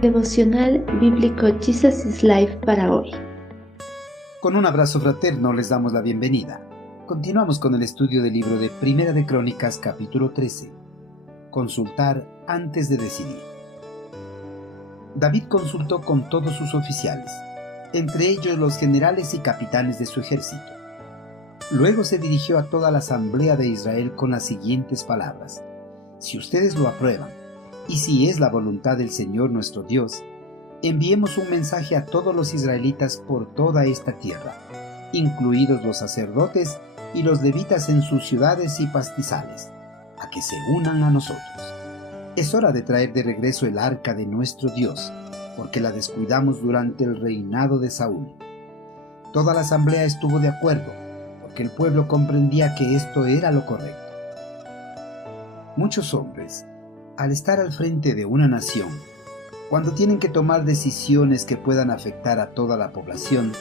Devocional bíblico Jesus is Life para hoy. Con un abrazo fraterno les damos la bienvenida. Continuamos con el estudio del libro de Primera de Crónicas, capítulo 13. Consultar antes de decidir. David consultó con todos sus oficiales, entre ellos los generales y capitanes de su ejército. Luego se dirigió a toda la asamblea de Israel con las siguientes palabras: si ustedes lo aprueban, y si es la voluntad del Señor nuestro Dios, enviemos un mensaje a todos los israelitas por toda esta tierra, incluidos los sacerdotes y los levitas en sus ciudades y pastizales, a que se unan a nosotros. Es hora de traer de regreso el arca de nuestro Dios, porque la descuidamos durante el reinado de Saúl. Toda la asamblea estuvo de acuerdo, porque el pueblo comprendía que esto era lo correcto. Muchos hombres, al estar al frente de una nación, cuando tienen que tomar decisiones que puedan afectar a toda la población,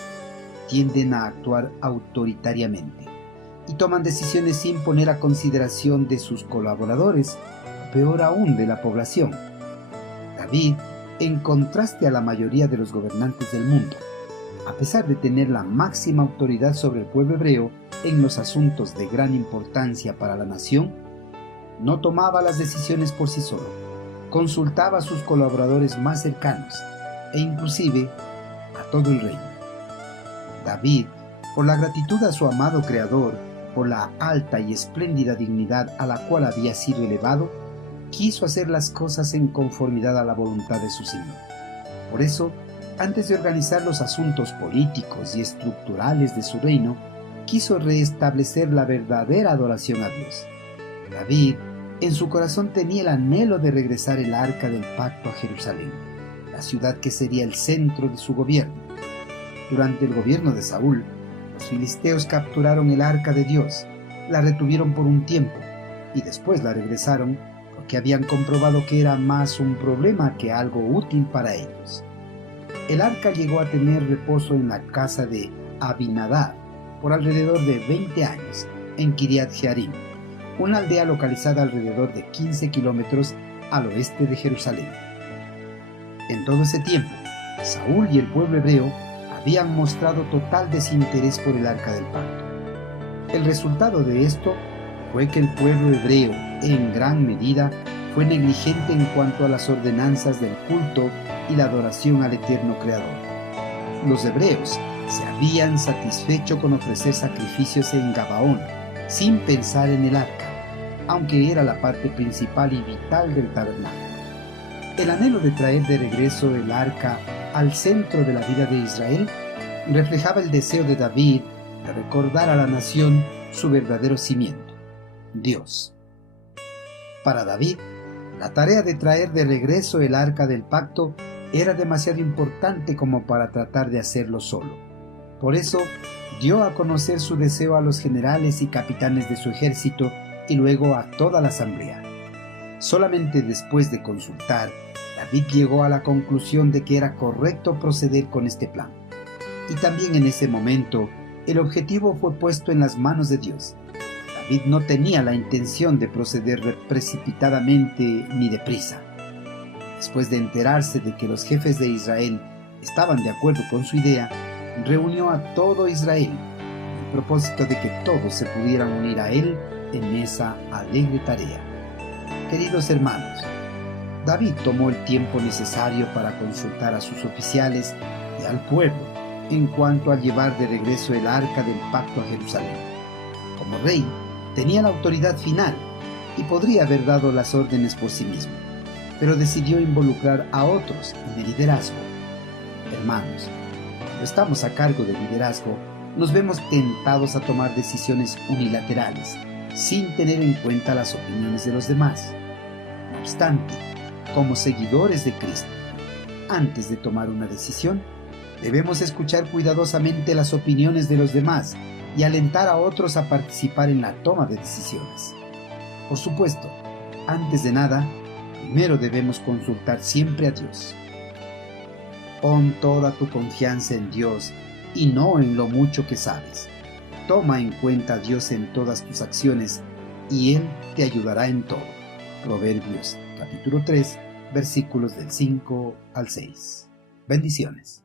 tienden a actuar autoritariamente y toman decisiones sin poner a consideración de sus colaboradores, o peor aún de la población. David, en contraste a la mayoría de los gobernantes del mundo, a pesar de tener la máxima autoridad sobre el pueblo hebreo en los asuntos de gran importancia para la nación, no tomaba las decisiones por sí solo, consultaba a sus colaboradores más cercanos e inclusive a todo el reino. David, por la gratitud a su amado Creador, por la alta y espléndida dignidad a la cual había sido elevado, quiso hacer las cosas en conformidad a la voluntad de su Señor. Por eso, antes de organizar los asuntos políticos y estructurales de su reino, quiso restablecer la verdadera adoración a Dios. David, en su corazón tenía el anhelo de regresar el arca del pacto a Jerusalén, la ciudad que sería el centro de su gobierno. Durante el gobierno de Saúl, los filisteos capturaron el arca de Dios, la retuvieron por un tiempo y después la regresaron porque habían comprobado que era más un problema que algo útil para ellos. El arca llegó a tener reposo en la casa de Abinadab por alrededor de 20 años en Kiriat Jearim, una aldea localizada alrededor de 15 kilómetros al oeste de Jerusalén. En todo ese tiempo, Saúl y el pueblo hebreo habían mostrado total desinterés por el arca del pacto. El resultado de esto fue que el pueblo hebreo, en gran medida, fue negligente en cuanto a las ordenanzas del culto y la adoración al eterno Creador. Los hebreos se habían satisfecho con ofrecer sacrificios en Gabaón, sin pensar en el arca, aunque era la parte principal y vital del tabernáculo. El anhelo de traer de regreso el arca al centro de la vida de Israel reflejaba el deseo de David de recordar a la nación su verdadero cimiento, Dios. Para David, la tarea de traer de regreso el arca del pacto era demasiado importante como para tratar de hacerlo solo. Por eso, dio a conocer su deseo a los generales y capitanes de su ejército y luego a toda la asamblea. Solamente después de consultar, David llegó a la conclusión de que era correcto proceder con este plan. Y también en ese momento, el objetivo fue puesto en las manos de Dios. David no tenía la intención de proceder precipitadamente ni deprisa. Después de enterarse de que los jefes de Israel estaban de acuerdo con su idea, reunió a todo Israel, con el propósito de que todos se pudieran unir a él en esa alegre tarea. Queridos hermanos, David tomó el tiempo necesario para consultar a sus oficiales y al pueblo en cuanto a llevar de regreso el arca del pacto a Jerusalén. Como rey, tenía la autoridad final y podría haber dado las órdenes por sí mismo, pero decidió involucrar a otros en el liderazgo. Hermanos, cuando estamos a cargo del liderazgo, nos vemos tentados a tomar decisiones unilaterales, sin tener en cuenta las opiniones de los demás. No obstante, como seguidores de Cristo, antes de tomar una decisión, debemos escuchar cuidadosamente las opiniones de los demás y alentar a otros a participar en la toma de decisiones. Por supuesto, antes de nada, primero debemos consultar siempre a Dios. Pon toda tu confianza en Dios y no en lo mucho que sabes. Toma en cuenta a Dios en todas tus acciones y Él te ayudará en todo. Proverbios capítulo 3, versículos del 5 al 6. Bendiciones.